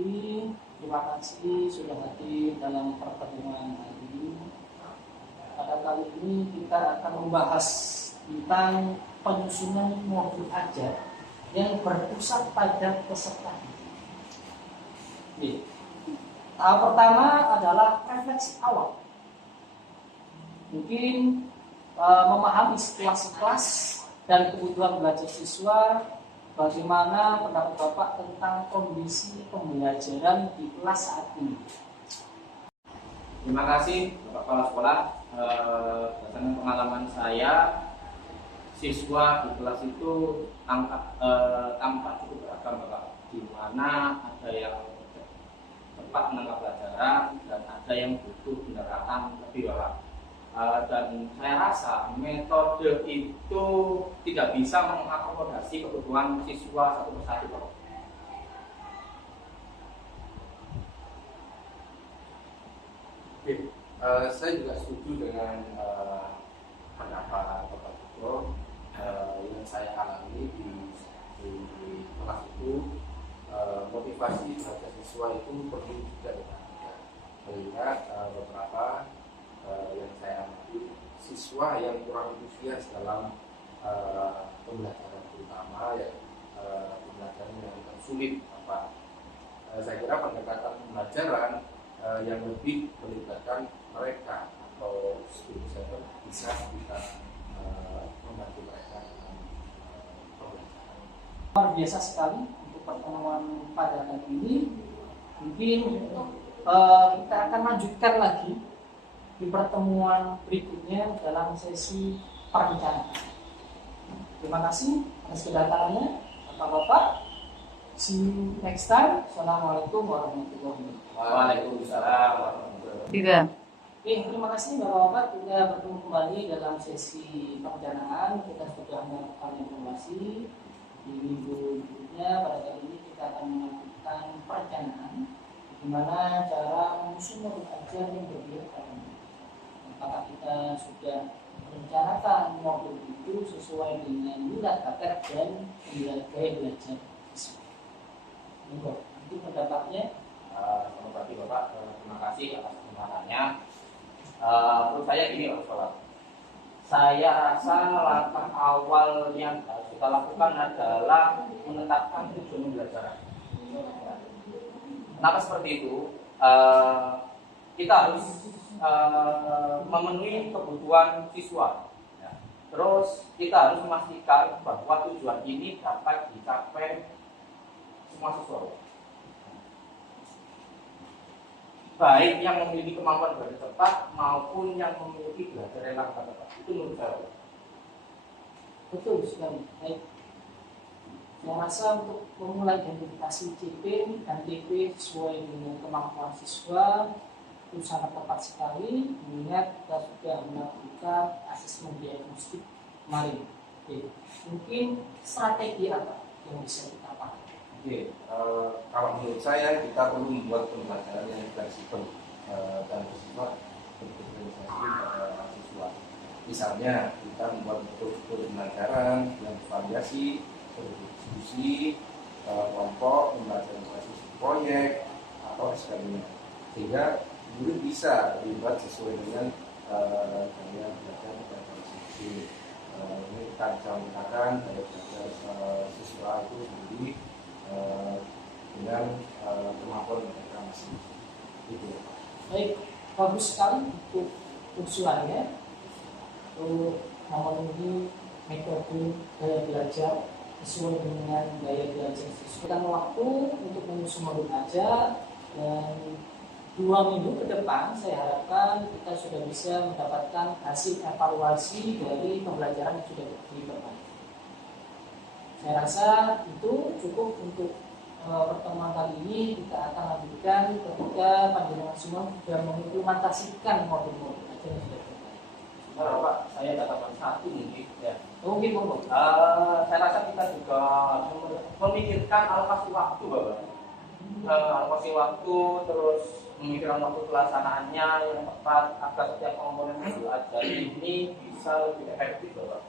wabarakatuh. Terima kasih sudah hadir dalam pertemuan hari ini. Pada kali ini kita akan membahas tentang penyusunan modul ajar yang berpusat pada peserta. Tahap pertama adalah refleksi awal. Mungkin memahami kelas dan kebutuhan belajar siswa. Bagaimana pendapat Bapak tentang kondisi pembelajaran di kelas saat ini? Terima kasih Bapak Kepala Sekolah. Berdasarkan pengalaman saya, siswa di kelas itu tampak cukup beragam, Bapak. Di mana ada yang cepat menangkap pelajaran dan ada yang butuh pendekatan lebih, Bapak. Dan saya rasa metode itu tidak bisa mengakomodasi kebutuhan siswa satu persatu, Bapak. Oke, saya juga setuju dengan pendapat Bapak Joko. Yang saya alami di kelas itu, motivasi belajar siswa itu perlu juga diperhatikan. Melihat beberapa yang saya amati, siswa yang kurang antusias dalam pembelajaran, terutama ya pembelajaran yang sulit. Saya kira pendekatan pembelajaran yang lebih melibatkan mereka atau student center bisa kita membantu mereka dalam pembelajaran. Luar biasa sekali untuk pertemuan pada kali ini. Mungkin kita akan lanjutkan lagi di pertemuan berikutnya dalam sesi perencanaan. Terima kasih atas kedatangannya Bapak-bapak. See you next time. Assalamualaikum warahmatullahi wabarakatuh. Waalaikumsalam warahmatullahi wabarakatuh. Tidak. Oke, terima kasih Bapak-bapak. Kita bertemu kembali dalam sesi perencanaan. Kita sudah mendapatkan informasi di minggu berikutnya. Pada kali ini kita akan melakukan perencanaan, di mana cara menyusun modul ajar yang berbeda. Apakah kita sudah merencanakan modul itu sesuai dengan minat bakat dan gaya belajar siswa? Nanti pendapatnya. Selamat pagi Bapak, terima kasih atas kesempatannya. Menurut saya gini Bapak, saya rasa langkah awal yang harus kita lakukan adalah menetapkan tujuan pembelajaran. Kenapa seperti itu? Kita harus memenuhi kebutuhan siswa. Terus kita harus memastikan bahwa tujuan ini dapat dicapai semua siswa, baik yang memiliki kemampuan belajar cepat maupun yang memiliki belajar yang lambat. Itu menurut saya. Betul sekali. Baik. Saya rasa untuk memulai identifikasi CP dan TP sesuai dengan kemampuan siswa itu sangat tepat sekali, mengingat kita sudah melakukan asesmen diagnostik kemarin. Oke. Mungkin strategi apa yang bisa kita pakai? Oke, kalau menurut saya kita perlu membuat pembelajaran yang fleksibel dan bersifat berdifferensiasi pada siswa. Misalnya kita membuat metode pembelajaran yang bervariasi, berdiskusi, kelompok, pembelajaran basis proyek atau eksperimen, sehingga guru bisa terlibat sesuai dengan gaya belajar pada sisi. Ini kita bisa mengatakan gaya belajar siswa itu sendiri dengan kemampuan mereka masing-masing. Baik, bagus sekali untuk usulannya untuk memenuhi metode gaya belajar sesuai dengan gaya belajar siswa. Kita waktu untuk menyusun modul ajar, dan 2 minggu ke depan saya harapkan kita sudah bisa mendapatkan hasil evaluasi dari pembelajaran yang sudah diperbaiki. Saya rasa itu cukup untuk pertemuan kali ini. Kita akan lanjutkan ketika panjenengan semua sudah mengimplementasikan modul-modul ajar yang sudah diperbaiki. Pak, saya ada tambahan satu mungkin. Ya. Mungkin Bapak. Saya rasa kita juga memikirkan alokasi waktu, Bapak. Alokasi waktu, terus memikirkan waktu pelaksanaannya yang tepat agar setiap komponen modul ajar ini bisa lebih efektif, Bapak.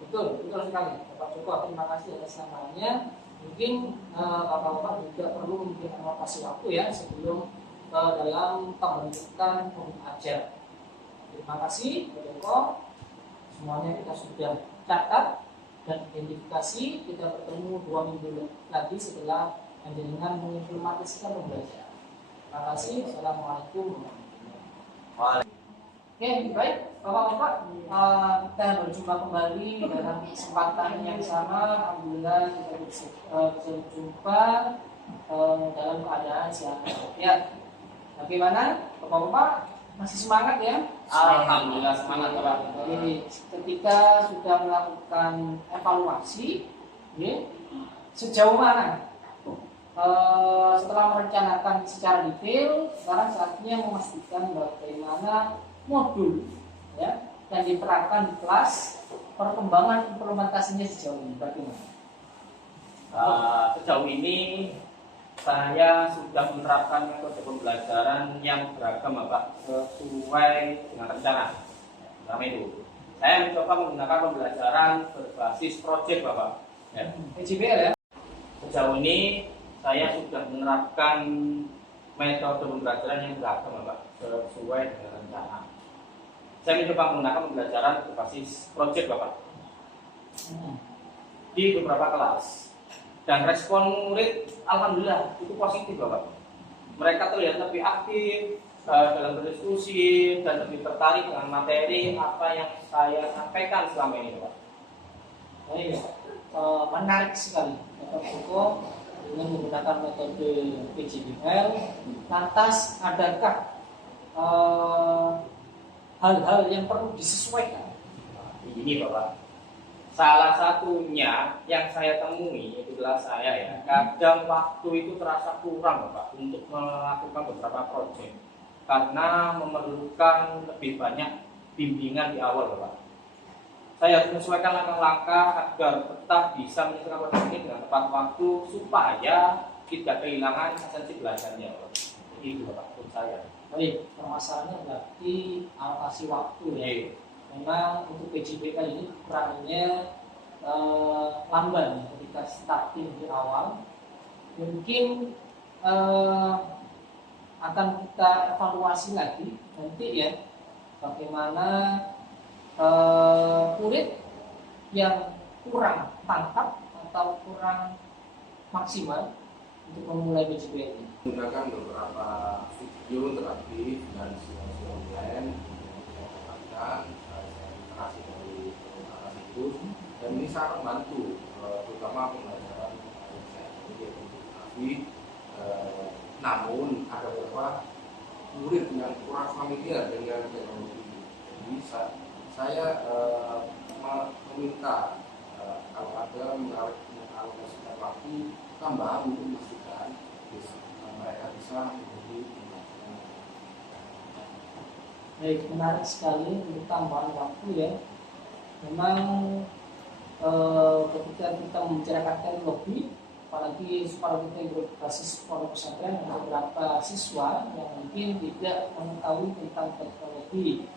Betul sekali Bapak Joko. Terima kasih atas sarannya. Mungkin Bapak-Bapak juga perlu mungkin alokasi waktu ya sebelum dalam pembentukan unit ajar. Terima kasih Bapak Joko. Semuanya kita sudah catat dan identifikasi. Kita bertemu 2 minggu lagi setelah panjenengan mengimplementasikan pembelajaran. Terima kasih. Assalamualaikum warahmatullahi wabarakatuh. Oke, baik Bapak-Bapak, kita berjumpa kembali dalam kesempatan yang sama. Alhamdulillah kita bisa berjumpa dalam keadaan sehat. Ya, bagaimana Bapak-Bapak, masih semangat ya? Alhamdulillah semangat Pak. Jadi ketika sudah melakukan evaluasi, ya, sejauh mana setelah merencanakan secara detail, sekarang saatnya memastikan bagaimana modul ya yang diterapkan di kelas, perkembangan implementasinya sejauh ini bagaimana? Sejauh ini saya sudah menerapkan metode pembelajaran yang beragam Bapak, sesuai dengan rencana. Pertama itu, saya mencoba menggunakan pembelajaran berbasis proyek Bapak. Ya. PJBL ya? Sejauh ini saya sudah menerapkan metode pembelajaran yang beragam Bapak, sesuai dengan rencana. Saya mencoba menggunakan pembelajaran berbasis proyek Bapak di beberapa kelas. Dan respon murid alhamdulillah itu positif Bapak. Mereka terlihat lebih aktif dalam berdiskusi dan lebih tertarik dengan materi apa yang saya sampaikan selama ini Bapak. Baik, menarik sekali Bapak Joko dengan menggunakan metode PJBL. Lantas adakah hal-hal yang perlu disesuaikan? Ini Bapak, salah satunya yang saya temui itulah saya ya, kadang waktu itu terasa kurang Bapak untuk melakukan beberapa proyek karena memerlukan lebih banyak bimbingan di awal Bapak. Saya harus menyesuaikan langkah-langkah agar tetap bisa menyelesaikan proyek ini dengan tepat waktu supaya tidak kehilangan esensi belajarnya Bapak. Itu Bapak menurut saya. Baik, permasalahannya berarti alokasi waktu ya. Memang untuk PJB kali ini kekurangannya lamban ketika starting di awal. Mungkin akan kita evaluasi lagi nanti ya bagaimana murid yang kurang tangkap atau kurang maksimal untuk memulai PJB ini. Menggunakan beberapa video interaktif dan simulasi online yang saya dapatkan, saya dari kelas itu, dan ini sangat membantu, terutama pembelajaran saya fotografi. Namun ada beberapa murid yang kurang familiar dengan teknologi. Jadi saya meminta kalau ada mengalokasikan waktu tambahan untuk memastikan mereka bisa menjadi pembelajaran. Baik, menarik sekali untuk tambahan waktu ya. Memang ketika kita membicarakan teknologi, apalagi sekolah kita yang berbasis pondok pesantren, ada beberapa siswa yang mungkin tidak mengetahui tentang teknologi.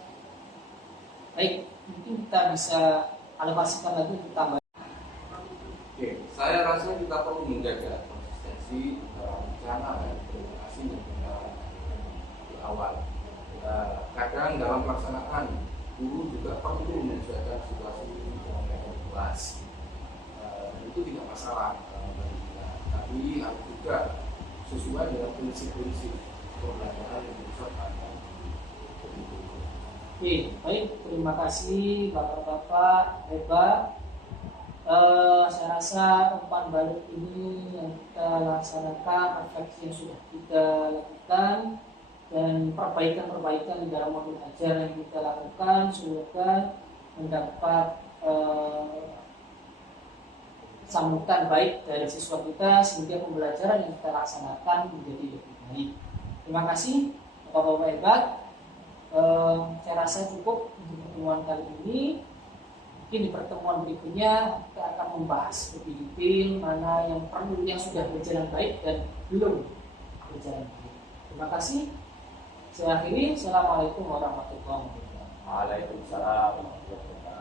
Baik, mungkin kita bisa alokasikan lagi untuk tambahan. Oke, saya rasa kita perlu menjaga konsistensi rencana dan komunikasi yang kita di awal. Kadang dalam pelaksanaan guru juga perlu menyesuaikan situasi dengan kelas. Itu tidak masalah bagi kita, tapi harus juga sesuai dengan prinsip-prinsip pembelajaran yang diusahakan. Oke, baik, terima kasih Bapak-Bapak hebat. Saya rasa umpan balik ini yang kita laksanakan, refleksi yang sudah kita lakukan, dan perbaikan-perbaikan di dalam modul ajar yang kita lakukan semoga mendapat sambutan baik dari siswa kita sehingga pembelajaran yang kita laksanakan menjadi lebih baik. Terima kasih Bapak-Bapak hebat. Saya rasa cukup untuk pertemuan kali ini. Mungkin di pertemuan berikutnya kita akan membahas lebih detail mana yang perlu, yang sudah berjalan baik dan belum berjalan baik. Terima kasih. Saya akhiri. Assalamualaikum warahmatullahi wabarakatuh. Waalaikumsalam warahmatullahi wabarakatuh.